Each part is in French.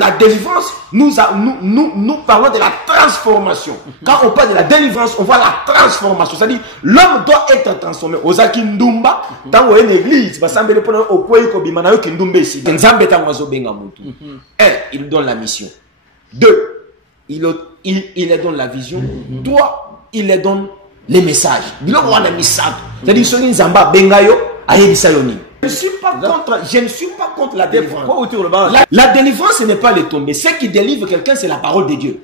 La délivrance, nous parlons de la transformation. Quand on parle de la délivrance, on voit la transformation. C'est-à-dire, l'homme doit être transformé. Ozaki Ndumba, dans une église, il donne la mission. 2, il donne la vision. 3, il donne les messages. C'est-à-dire, je ne suis pas contre la délivrance. La délivrance, ce n'est pas les tomber. Ce qui délivre quelqu'un, c'est la parole de Dieu.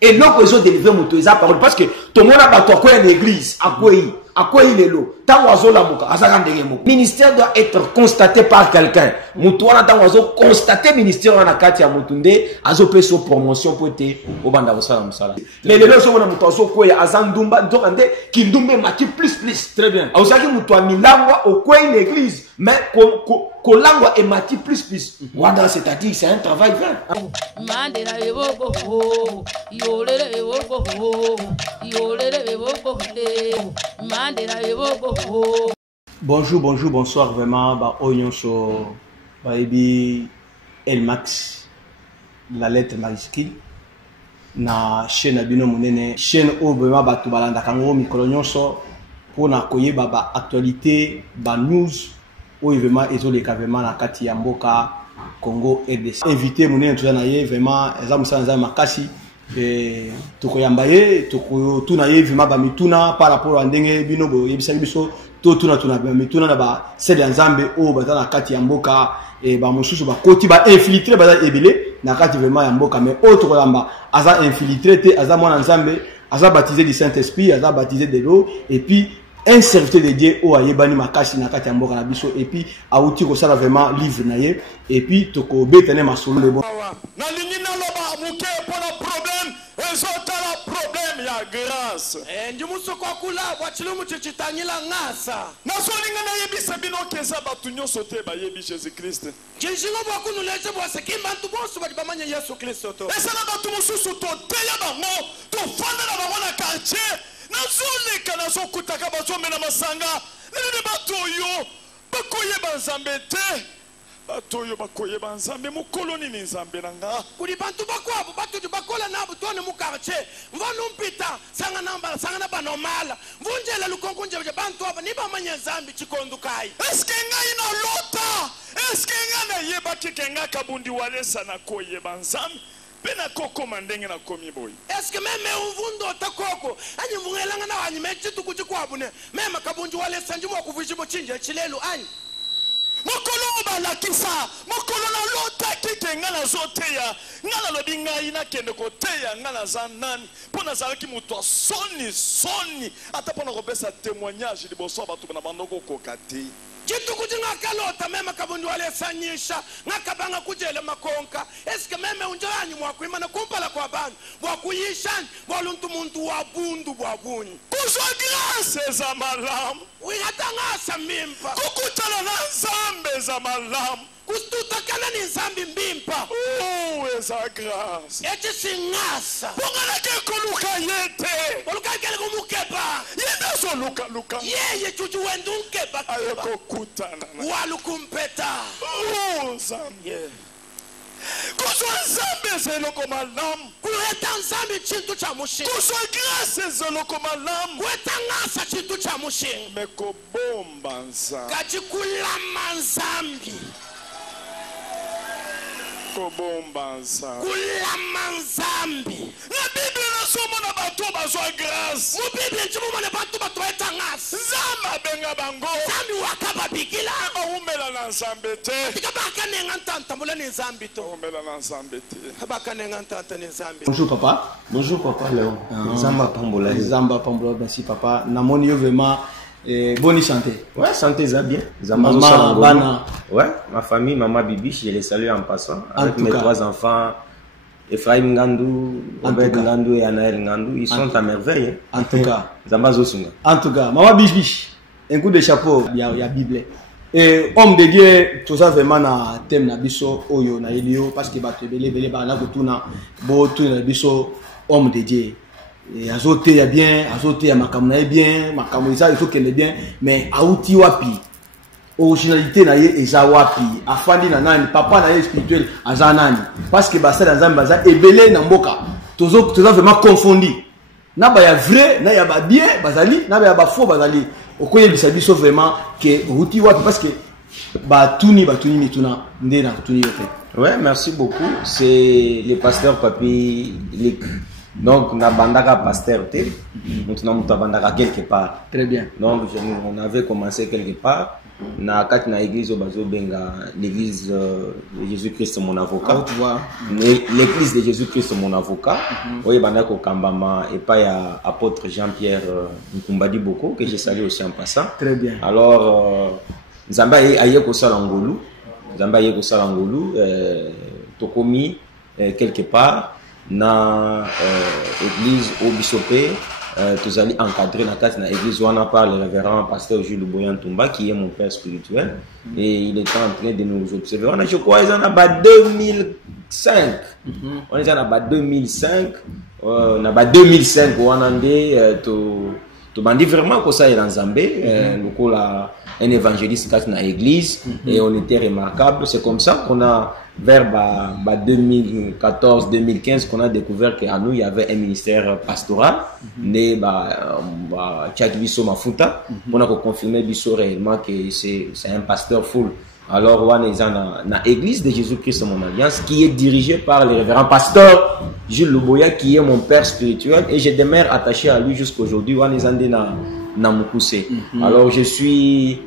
Et là, ils ont délivré mon parole. Parce que tout le monde a battu à l'église. À quoi il est là? Le ministère doit être constaté par quelqu'un. Moutoua n'a constaté ministère en akati à Moutunde. Azo peut son promotion pour être au banda au salam salam. Mais les gens sont moutoua quoi azandumba ndokande kindumbe maki plus. Très bien. Aosaki moutoua milangwa au quoi une église. Mais kolangwa et mati plus. Wanda c'est-à-dire c'est un travail vain. Bonjour, bonsoir vraiment. Bah, Oignon sur El Max, la lettre majuscule. Na chaîne Abino Mounene, chaîne où vraiment batu balanda kango mikolonyon so pour na koye baba actualité, ba news où vraiment ezole vraiment na kati ya mboka Congo RDC. Invité Mounene tout na ye vraiment ezamusanza makasi. Tokoyambaye tokotunaye vima ba mituna par rapport à ndenge bino bo yebisaki biso to tuna mituna na ba sele nzambe o batana kati ya mboka e ba mususu ba koti ba infiltré ba ebele na kati vraiment ya mboka mais autre koyamba aza infiltré te aza mwana nzambe aza baptisé du Saint-Esprit aza baptisé de l'eau et puis un serviteur de Dieu o ayebani makasi na kati ya mboka na biso et puis auti ko sala vraiment livre na ye et puis toko betene masolo le bon na lingina loba muke pona problème ezotala problème ya grâce ndimuso kwa kula wachilumu chichitanyila ngasa nasolinga na yebisa bino keza batu nyonso te bayebi Jésus Christ jinjingo bwakunu leje bwasekimba ntu bosu bali bamanya Yesu Kristo to esala batu mususu to teya bango to fanda na bango na quartier nazoleka nazokutaka bazomena masanga nene batu yo bakoyeba nzambe te batoyo bakoyeba nzambe mukoloni ni nzambe nanga kuli bantu bakwabo batu bakola nabo tone mu quartier mvonu mpita sanga na banomala mvunjela lukonkunje bantu aba ni bamanya nzambe chikondukai eske ngai na lota eske ngai na yeba kikenga kabundi walesa na koyeba nzambe pena koko mandenge na komi boy eske meme uvundo takoko anyi mvungelanga na anyi mechi tukuchikwabune mema kabunji walesa njimo kuvujibo chinje chilelu anyi mokolo balakisa mokolo na lota kikenga na zoteya ngala lobi ngai na kende koteya ngala za nani pona zalaki mutu soni ata pona kopesa témoignage liboso batu na bandoko kokati kitu kujinga kalota mema kabundi wale sanyisha ngakabanga kujele makonka eske meme unjani mwakwima na kumpala kwa bantu bwakuyishani bwaluntu muntu wabundu bwabuni kuzwa grâce za malamu wingatangasa mimpa kukutana na nzambe za malamu kustutakana ni nzambi mbimpa eza grâce eti singasa pongalake koluka yete koluka kele kumukeba yenda so luka yeye chuchu wendu nkeba ayoko kutana walukumpeta nzambe kuswa nzambe zeloko malamu kuleta nzambe chintu cha mushinga kuswa grâce zeloko malamu kuleta ngasa chintu cha mushinga mekobomba nzambe kachikulama nzambi kobomba nzambi kulama nzambi na Bible nasoma na bato bazwa grâce mu Bible nchimo na bato batweta ngasa nzamba benga bango nzambi wakababikila umela na nzambe te tikabaka nenga ntanta mulani nzambi to umela na nzambe te kabaka nenga ntanta ni nzambi. Bonjour papa. Bonjour papa Léon. Nzamba Pambola merci papa namoni yo vraiment bonne santé. Ouais, santé ça bien. Maman Bana. Ouais, ma famille, maman Bibi, je les salue en passant. Avec mes 3 enfants, Ephraim Ngandou, Robert Ngandou et Anaël Ngandou, ils sont à merveille. En tout cas. Zambazo Sunga. En tout cas, maman Bibi, un coup de chapeau, il y a Bible. Et homme de Dieu, tout ça vraiment na thème na biso oyo na elio parce que bato belé ba na kutuna bo tu na biso homme de Dieu. Et azote ya bien, azote ya makamna bien, makamna il faut qu'elle est bien, mais auti wapi. originalité na ye eza wapi afandi na nani papa na ye spirituel aza nani parce que basala nzambe baza ebele na mboka toza vraiment confondu na ba ya vrai na ya ba bien bazali na ba ya ba faux bazali okoyebisa biso vraiment que ruti wapi parce que batuni mituna ndena tuni yote. Ouais, merci beaucoup. C'est le pasteur Papi Lick. Donc, on a bandaka pasteur, maintenant on a bandaka quelque part. Très bien. Donc, on avait commencé quelque part. Na katina église au bazo benga l'église de Jésus-Christ mon avocat. L'église de Jésus-Christ mon avocat. Oui, bandako kambama et pas ya apôtre Jean-Pierre Nkumbadi Boko que je salue aussi en passant. Très bien. Alors Zamba aye ko sala ngolu. Zamba aye ko sala ngolu tokomi quelque part na église au Bissopé. Tous allés encadrer la église où on a parlé le révérend pasteur Jules Boyan Tumba qui est mon père spirituel et il est en train de nous observer. On a, je crois, ils en a 2005. On est en 2005. On a 2005 où on a tout bandi vraiment que ça est dans Zambé. Nous avons un évangéliste dans l'église et on était remarquable. C'est comme ça qu'on a vers 2014-2015 qu'on a découvert qu'à nous il y avait un ministère pastoral né Tchakibiso Mafuta. On a confirmé Bisso réellement que c'est un pasteur full. Alors on est dans l'église de Jésus-Christ mon alliance qui est dirigée par le révérend pasteur Jules Luboya qui est mon père spirituel et je demeure attaché à lui jusqu'aujourd'hui. On est dans Mukuse. Alors je suis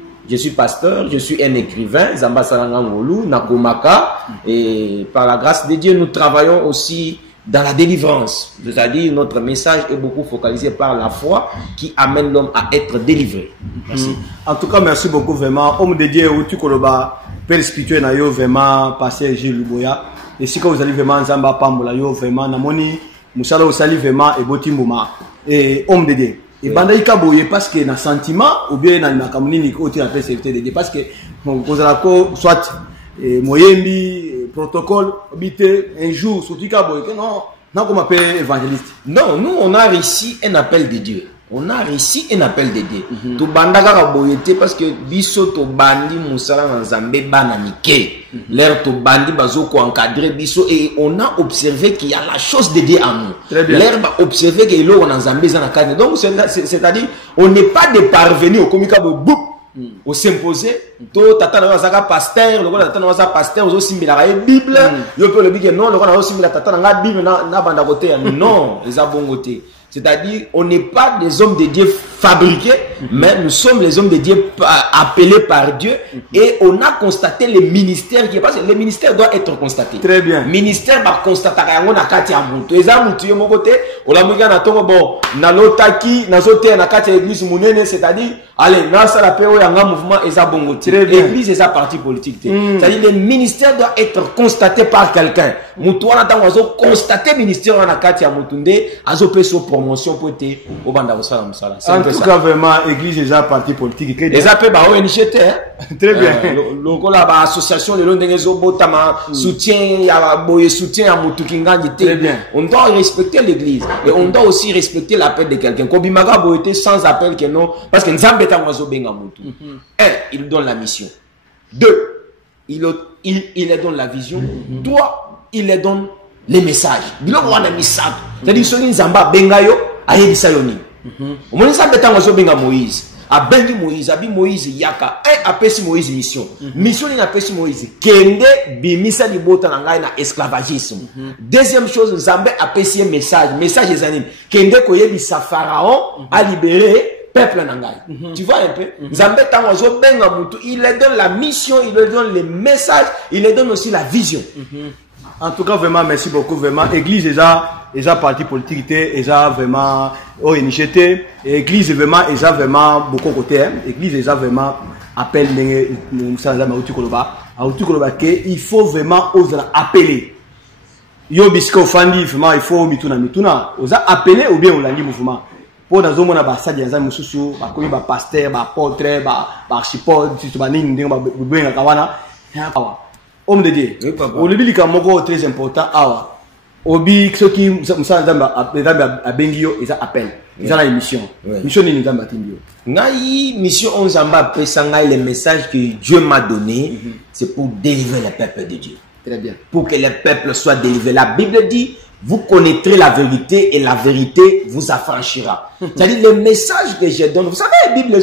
pasteur, je suis un écrivain, Zamba Salanga Ngolu, Nakomaka, et par la grâce de Dieu, nous travaillons aussi dans la délivrance. C'est-à-dire, notre message est beaucoup focalisé par la foi qui amène l'homme à être délivré. Merci. En tout cas, merci beaucoup vraiment. Homme de Dieu, où tu koloba, père spirituel, na yo vraiment, pasteur Gilles Luboya. Et si vous allez vraiment, Zamba Pambola, yo vraiment, namoni, Moussala Osali vraiment, et Botimbouma, et homme de Dieu. Et banda ikaboye parce que na sentiment ou bien na kamunini ko tira pe serviteur de Dieu parce que kozala ko soit moyembi protocole habité un jour surtout ikaboye que non comme appel évangéliste. Non, nous on a réussi un appel de Dieu. On a réussi un appel de Dieu. To banda ka boyete parce que biso to bandi musala na Nzambe bana mike. L'air to bandi bazoko encadrer biso et on a observé qu'il y a la chose de Dieu en nous. L'air va observer que l'eau en Nzambe za na kane. Donc c'est-à-dire on n'est pas des parvenus au komika boum au s'imposer. To tata na zaka pasteur, le tata na zaka pasteur au simbila la Bible. Yo peut le dire non, le na simbila tata na Bible na banda côté. Non, les abongoté. C'est-à-dire, on n'est pas des hommes de Dieu fabriqués, mais nous sommes les hommes de Dieu appelés par Dieu. Et on a constaté les ministères qui est parce que les ministères doivent être constatés. Très bien. Ministère va constater qu'on a kati amuntu. Et ça, mutu mon côté, on l'a mis na tongo bon, na lotaki, na zote na kati église munene, c'est-à-dire, allez, na ça la paix yanga mouvement et ça bongo. L'église et sa parti politique. C'est-à-dire, les ministères doivent être constatés par quelqu'un. Mutu wana tango azo constater ministère na kati amutunde, azo peso promotion pour te au banda osala musala. En tout cas vraiment église et sa parti politique. Les appels ba ONG très bien. Lokola ba association de l'ondenge zo botama soutien ya boye soutien à mutu kinganji te. Très bien. On doit respecter l'église et on doit aussi respecter l'appel de quelqu'un. Kobimaga boyete sans appel que non parce que nzambe tango zo benga mutu. Il donne la mission. 2, il donne la vision. 3, il leur donne les messages. Biloko wana misato. C'est-à-dire soki nzamba benga yo ayebisa yo nini. Omoni nzambe tango zo benga Moïse. Abengi Moïse, abi Moïse yaka. Apesi Moïse mission. Mission ni apesi Moïse. Kende bimisa libota na ngai na esclavagisme. Deuxième chose, nzambe apesi message. Message ezanini. Kende koyebisa Pharaon a libérer peuple nangai. Tu vois un peu? Nzambe tango zo benga mutu, il leur donne la mission, il leur donne les messages, il leur donne aussi la vision. En tout cas, vraiment, merci beaucoup. Vraiment, l'église est un parti politique, est vraiment ONG, l'église est vraiment beaucoup de côté. L'église est vraiment appel il faut vraiment oser appeler. Yo bisko fandi, vraiment, il faut mituna. Osa appeler ou bien on l'a dit mouvement. Pour dans un monde, ça dit, mususu, comme pasteur, apôtre, archipode, homme de Dieu. Oui, papa. Au début, il y a très important. Obi qui Moussa Nzamba a Bengio et ça appelle. Ils ont la mission. Mission ni Nzamba Timbio. Ngai mission on Nzamba pesanga le message que Dieu m'a donné, c'est pour délivrer le peuple de Dieu. Très bien. Pour que le peuple soit délivré. La Bible dit, vous connaîtrez la vérité et la vérité vous affranchira. C'est-à-dire le message que je donne. Vous savez, la Bible,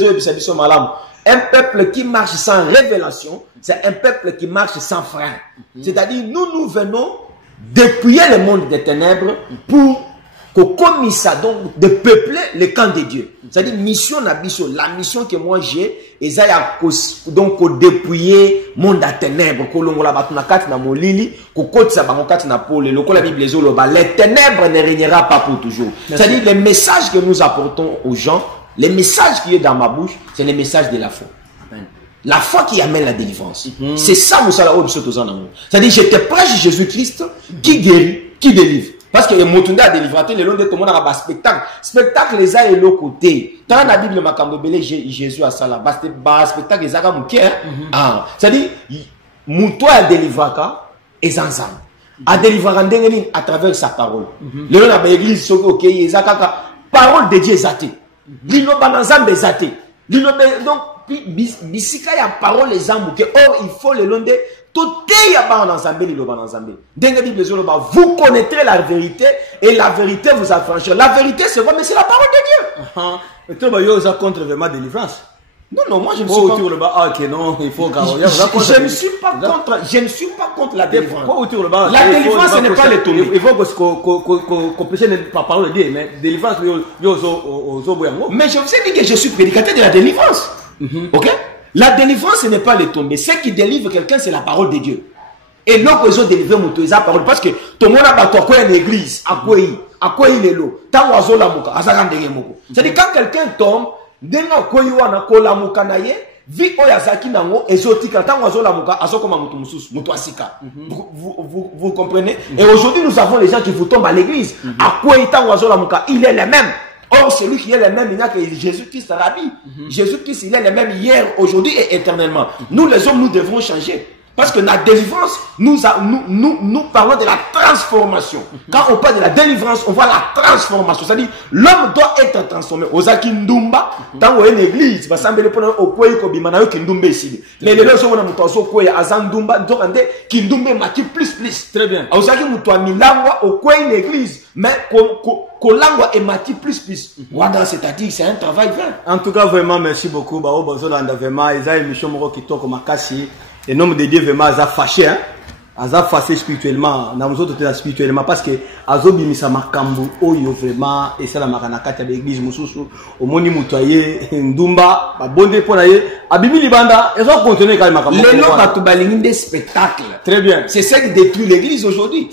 un peuple qui marche sans révélation, c'est un peuple qui marche sans frein. C'est-à-dire, nous venons dépouiller le monde des ténèbres pour comme ça, donc de peupler le camp de Dieu. C'est-à-dire mission la mission que moi j'ai, et ça donc dépouiller monde à ténèbres, les ténèbres ne régnera pas pour toujours. C'est-à-dire les messages que nous apportons aux gens, les messages qui est dans ma bouche, c'est les messages de la foi. La foi qui amène la délivrance. C'est ça, c'est-à-dire je te prêche Jésus-Christ qui guérit, qui délivre. Parce que les motunda a délivré le long de tout le monde a un spectacle. Spectacle les a et l'autre côté. Dans la Bible, Jésus a ça là. Spectacle les a comme c'est-à-dire, Moutoua a délivré et Zanzan. A délivré à travers sa parole. Le long de l'église, ok, il a parole de Dieu zaté. L'ino bananzambe zaté. Donc, bisika ya parole les âmes que or il faut le long de vous connaîtrez la vérité et la vérité vous affranchira. La vérité c'est quoi? Mais c'est la parole de Dieu. Tu contre vraiment délivrance. Non, moi je ne suis pas. Il faut je ne suis pas contre la délivrance. La délivrance ce n'est pas le tomber. Il faut qu'on prêche pas parole de Dieu, mais délivrance mais je vous ai dit que je suis prédicateur de la délivrance. Ok? La délivrance, ce n'est pas le tomber. Ce qui délivre quelqu'un, c'est la parole de Dieu. Et l'autre, ils ont délivré mon la parole. Parce que tout le monde a battu à une église, à quoi il est là. Tant oiseau la mouka, à ça c'est-à-dire quand quelqu'un tombe, denga quoi il wana ko la mouka naye, vi oyazaki nango exotika tant oiseau la mouka, aso comme mutu musus, mutu asika. Vous comprenez? Et aujourd'hui, nous avons les gens qui vous tombent à l'église. À quoi il tant oiseau la mouka, il est le même. Or, celui qui est le même, il n'y a que Jésus-Christ Rabbi. Jésus-Christ, il est le même hier, aujourd'hui et éternellement. Nous, les hommes, nous devrons changer. Parce que la délivrance, nous parlons de la transformation. Quand on parle de la délivrance, on voit la transformation. C'est-à-dire, l'homme doit être transformé. Ozaki Ndumba, dans une église, va sembler pour au Koué Kobimana Kindumbe ici. Les gens sont dans mon Koué, Azandumba, Dorande, Kindumbe Maki plus. Très bien. Ozaki Moutoua Milangwa, au Koué une église, mais Kolangwa et Maki plus. Voilà, c'est-à-dire, c'est un travail vain. En tout cas, vraiment, merci beaucoup. Bao Bazolanda, vraiment, ils ont une mission qui toque comme Makassi. Et nom de Dieu vraiment a fâché, hein? A fâché spirituellement, dans nous autres spirituellement, parce que Azo bimisa makambu oyo vraiment et ça la makanakata de l'église mususu au moni mutoye ndumba ba bonde pour naye abimi libanda et ça continuer quand makambu. Les noms batubalingi des spectacles. Très bien. C'est ça qui détruit l'église aujourd'hui.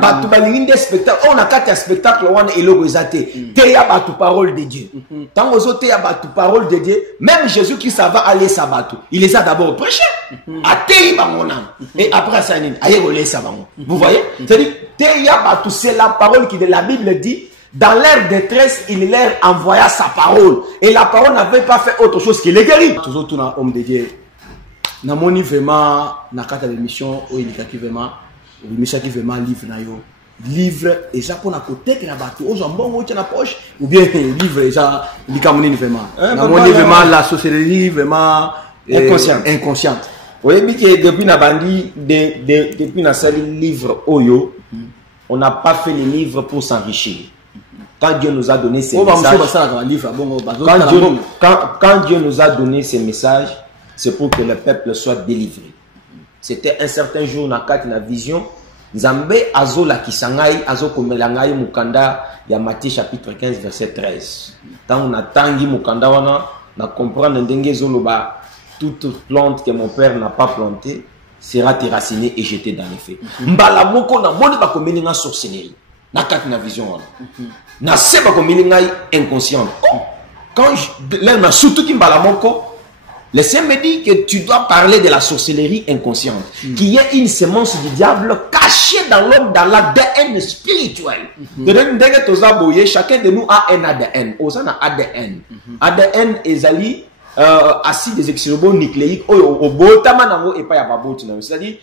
Batubalingi des spectacles. On a quatre spectacles on est logo zaté. Teya batu parole de Dieu. Tant aux autres teya batu parole de Dieu, même Jésus qui ça va aller sabatu. Il les a d'abord prêché. A teyi bangonam. Et après ça vous voyez? C'est-à-dire, c'est la parole qui de la Bible dit, dans leur détresse, il leur envoya sa parole. Et la parole n'avait pas fait autre chose qu'il les guérit. Toujours tout un homme de Dieu. N'a moni vraiment, n'a qu'à l'émission, où il est qui vraiment, l'émission qui vraiment livre na yo. Livre, et ça qu'on a côté que la bateau, aux jambons, au tient la poche, ou bien livre, et ça, il est comme vraiment. N'a moni vraiment la sorcellerie, vraiment, inconsciente. Oui, mais depuis Nabandi, depuis notre livre Oyo, on n'a pas fait les livres pour s'enrichir. Quand Dieu nous a donné ces messages, quand Dieu nous a donné ces messages, c'est pour que le peuple soit délivré. C'était un certain jour, on a la vision. Nzambe azo la kisangai, azo komelangai mukanda, ya Matthieu chapitre 15, verset 13. Quand on a tangi mukanda wana, on a comprendre ndenge zoloba. Toute plante que mon père n'a pas plantée sera déracinée et jetée dans les feux. Mbala moko na moni ba komeli nga sorcellerie. Na kat na vision wana. Na se ba komeli nga inconscient. Quand là na surtout ki mbala moko, le Seigneur me dit que tu dois parler de la sorcellerie inconsciente, qui est une semence du diable cachée dans l'homme, dans l'ADN spirituel. Chacun de nous a un ADN. On a ADN. ADN ezali acide désoxyribonucléique au botama nango et pas ya baboti na. C'est-à-dire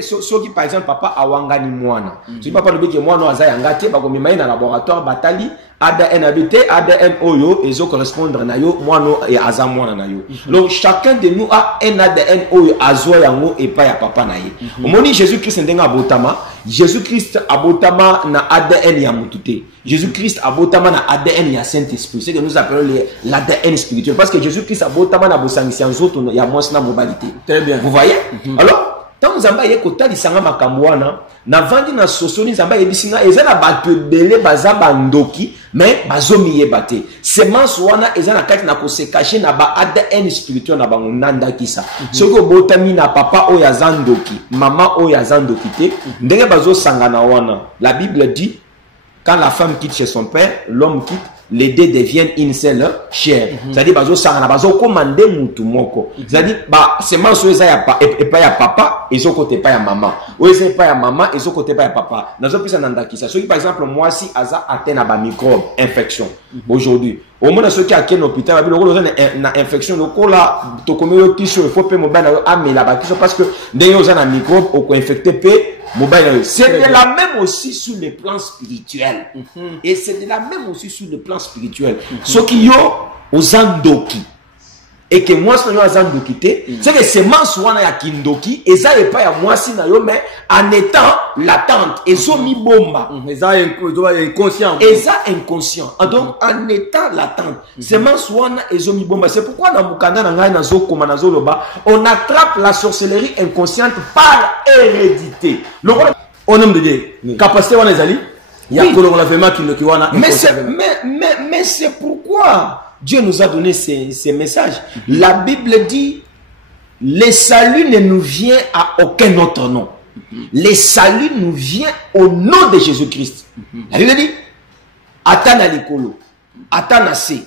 ceux qui par exemple papa awangani mwana. Si papa lobi ke mwana aza yanga te ba ko mimayi na laboratoire batali ADN habité ADN oyo ezo correspondre na yo mwana et aza mwana na yo. Donc chacun de nous a un ADN oyo azwa yango et pas ya papa na ye. Omoni Jésus-Christ ndenga botama, Jésus-Christ abotama na ADN ya mutute. Jésus-Christ abotama na ADN ya Saint-Esprit. C'est que nous appelons l'ADN spirituel parce que Jésus-Christ abotama na bosangisi nzoto ya mwasi na mobilité. Très bien. Vous voyez? Alors, tant nzamba ye kotali sanga makambo wana na vandi na sosoni nzamba yebisinga eza na bato ebele baza bandoki mais bazomi yebate semence wana eza na kati na kose caché na ba ADN spirituel na bango nanda kisa soki obotami na papa oyo aza ndoki mama oyo aza ndoki te ndenge bazosangana wana la Bible dit quand la femme quitte chez son père l'homme quitte les deux deviennent une seule chair. C'est-à-dire bazo sangana bazo commander mutu moko. C'est-à-dire ba semence eza ya pa et pas ya papa et zo côté pas ya maman. Ou eza pas ya maman et zo côté pas ya papa. Nazo pisa nandakisa. Ceux qui par exemple moi si aza atteint na ba microbe infection aujourd'hui. Au moins ceux qui a ken hôpital ba biloko na infection lokola to komelo tissu il faut pe mobile na amela ba kiso parce que ndenge oza na microbe au ko infecter pe mobile. C'est de la même aussi sur le plan spirituel. Et c'est de la même aussi sur le plan spirituel. Ce qui yo aux andoki et que moi c'est aux andoki c'est que c'est mansouana ya kindoki et ça est pas ya moi si na yo mais en étant latente et so mi bomba et ça inconscient et ça inconscient donc en étant latente c'est mansouana et so mi bomba c'est pourquoi dans mukanda na ngai na zo koma na zo loba on attrape la sorcellerie inconsciente par hérédité le au nom de Dieu capacité wana ezali ya kolongola vraiment kindoki wana mais c'est pourquoi Dieu nous a donné ces messages. La Bible dit le salut ne nous vient à aucun autre nom. Le salut nous vient au nom de Jésus-Christ. La Bible dit atana likolo, atana se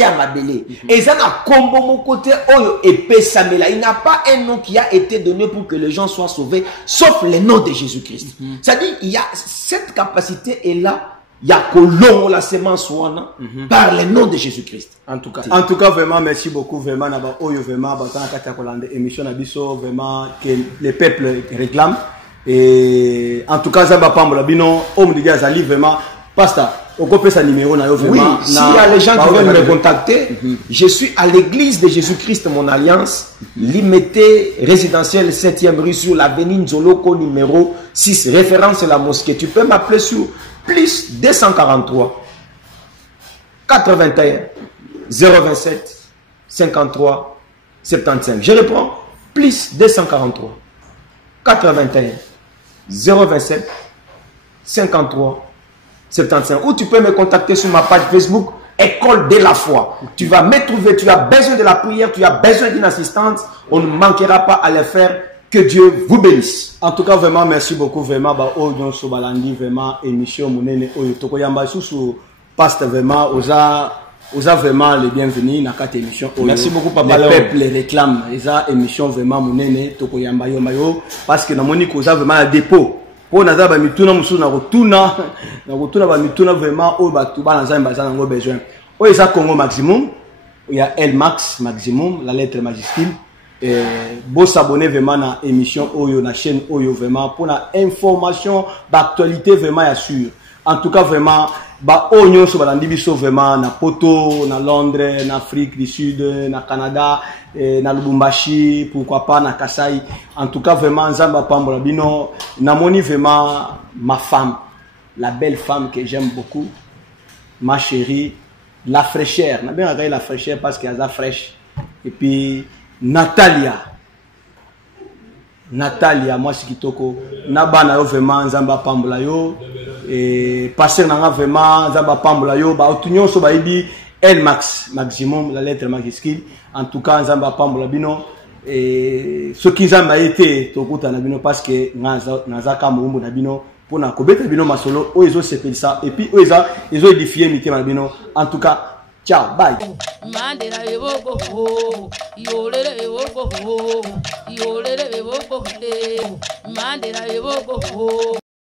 ya mabele. Et ça n'a combo mon côté oyo épée samela. Il n'a pas un nom qui a été donné pour que les gens soient sauvés, sauf le nom de Jésus-Christ. C'est-à-dire il y a cette capacité est là. Il y a que la semence par le nom de Jésus-Christ. En tout cas, vraiment, merci beaucoup. Vraiment, vraiment, émission vraiment que le peuple réclame. Et en tout cas, ça va pas me vraiment. Pasteur, on peut sa numéro na yo vraiment. Oui, s'il y a les gens qui veulent me contacter, je suis à l'église de Jésus-Christ, mon alliance, limité résidentiel 7e rue sur l'avenue Nzoloko numéro 6, référence à la mosquée. Tu peux m'appeler sur plus 243 81 027 53 75. Je réponds plus 243 81 027 53 75. Ou tu peux me contacter sur ma page Facebook École de la foi. Tu vas me trouver, tu as besoin de la prière, tu as besoin d'une assistance, on ne manquera pas à le faire. Que Dieu vous bénisse. En tout cas, vraiment, merci beaucoup. Vraiment, vraiment, émission, Tokoyamba, sous pasteur, vraiment, osa vraiment les bienvenus dans cette émission. Merci beaucoup, papa. Le peuple réclame. Esa émission, vraiment, Mounene, Tokoyamba, Yomayo, parce que dans mon osa vraiment un dépôt. Pour nous, ba mituna musu na rotuna ba mituna vraiment au batuba na zamba za ngo besoin. O esa Congo maximum, il y a L max maximum, la lettre majuscule. Bon s'abonner vraiment à l'émission Oyo, la chaîne Oyo vraiment pour la information d'actualité vraiment assure. En tout cas vraiment ba Oyo so ba ndibiso vraiment na Poto, na Londres, na Afrique du Sud, na Canada, na Lubumbashi, pourquoi pas na Kasai. En tout cas vraiment nzamba pambola bino na moni vraiment ma femme, la belle femme que j'aime beaucoup, ma chérie, la fraîcheur. Na bien regarder la fraîcheur parce qu'elle est fraîche. Et puis Natalia, moi c'est kitoko. Nabana yo vraiment nzamba pambola yo et passer nanga vraiment nzamba pambola yo ba otunyo so ba ibi L max maximum la lettre majuscule. En tout cas nzamba pambola bino et ce qui nzamba été tokuta na bino parce que nazaka muumbu na bino pona kobeta bino masolo o ezo sepelisa et puis o eza ezo édifier mitema na bino. En tout cas ciao, bye. Mandela evoko ho, yolele evoko ho, yolele evoko ho, Mandela evoko ho.